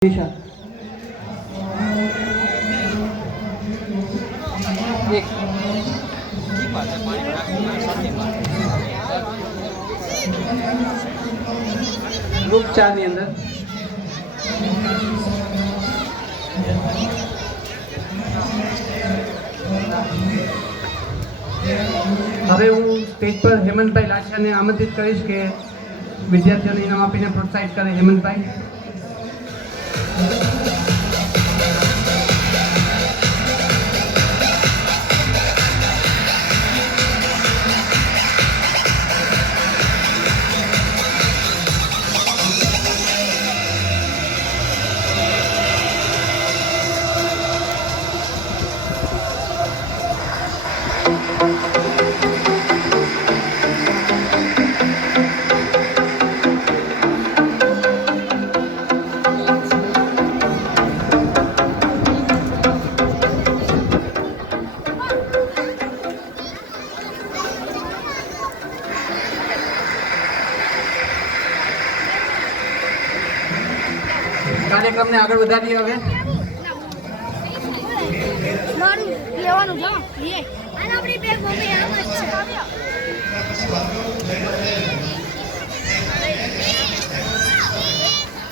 Group चार ની અંદર હવે હું સ્ટેજ પર હેમંતભાઈ લાઠિયાને આમંત્રિત કરીશ કે વિદ્યાર્થીઓને ઇનામ આપીને પ્રોત્સાહિત કરે. હેમંતભાઈ. કાર્યક્રમને આગળ વધારીએ. હવે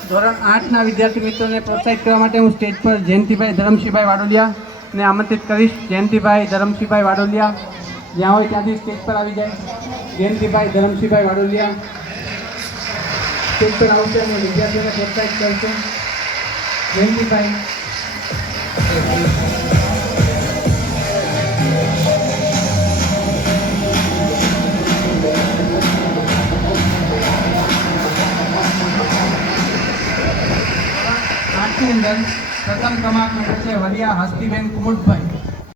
ધોરણ 8ના વિદ્યાર્થી મિત્રોને પ્રોત્સાહિત કરવા માટે હું સ્ટેજ પર જયંતિભાઈ ધરમસિંહભાઈ વાડોલિયાને આમંત્રિત કરીશ. જયંતિભાઈ ધરમસિંહભાઈ વાડોલિયા જ્યાં હોય ત્યાંથી સ્ટેજ પર આવી જાય. જયંતિભાઈ ધરમસિંહભાઈ વાડોલિયા સ્ટેજ પર આવશે અને વિદ્યાર્થીઓને પ્રોત્સાહિત કરશે. જયંતિભાઈ. આઠની અંદર પ્રથમ ક્રમાંક છે વલિયા હસ્તીબેન કુમુદભાઈ.